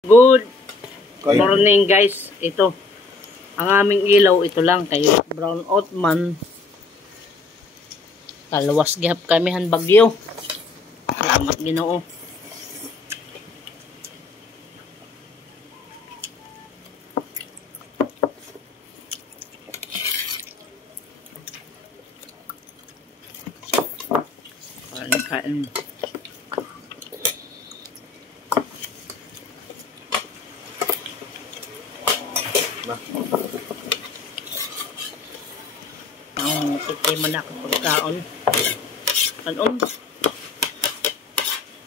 Good morning guys. Ito ang aming ilaw, ito lang kayo brown out man. Talawas gihap kami han bagyo. Salamat Ginoo. Kain. Ang tikiman ako pagkaon. Kanon.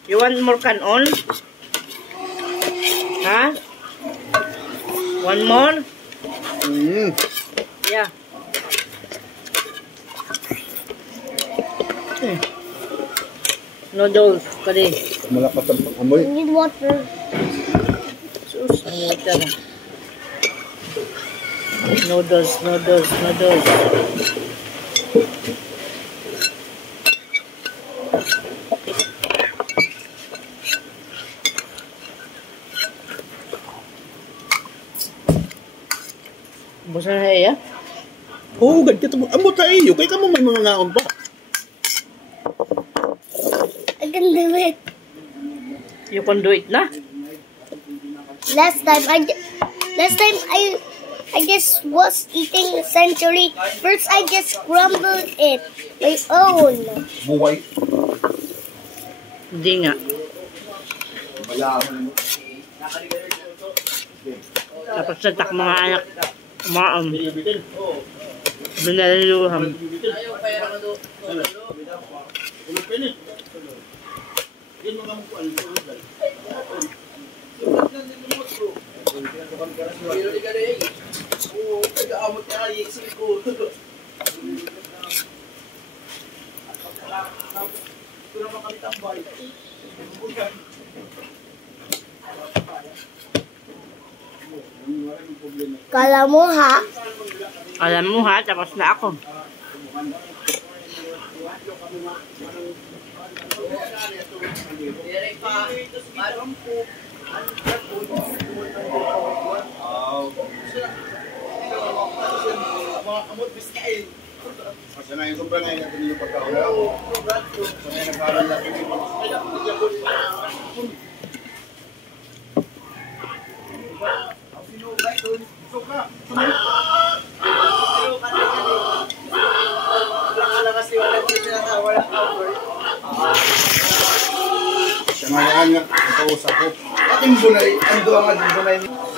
You want more kanon? Ha? One more? Yeah. Noodles, kadi. Malakas ang amoy. I need water. Sus, ang water. Noodles. Busa na iya? Oo, ganito mo. Amo tayo. Kaya ka mo may mga ngaon pa. I can do it. You can do it na? Last time I just was eating a century. First I just crumbled it my own. Buhay. Hindi nga. Tapos satak mga anak. Maam. Binaliluham. Kala mo ha? Alam mo ha, tapos na ako. Kasi na yung sobrang ngayon natin yung pagkaula. Kasi na nagkaroon natin yung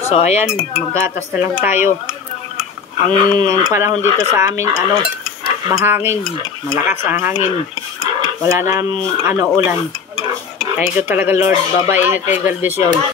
So ayan, maggatas na lang tayo. Ang panahon dito sa amin, mahangin, malakas ang hangin. Wala nang ulan. Kaya ko talaga Lord, baba, ingat kayo, God bless you all.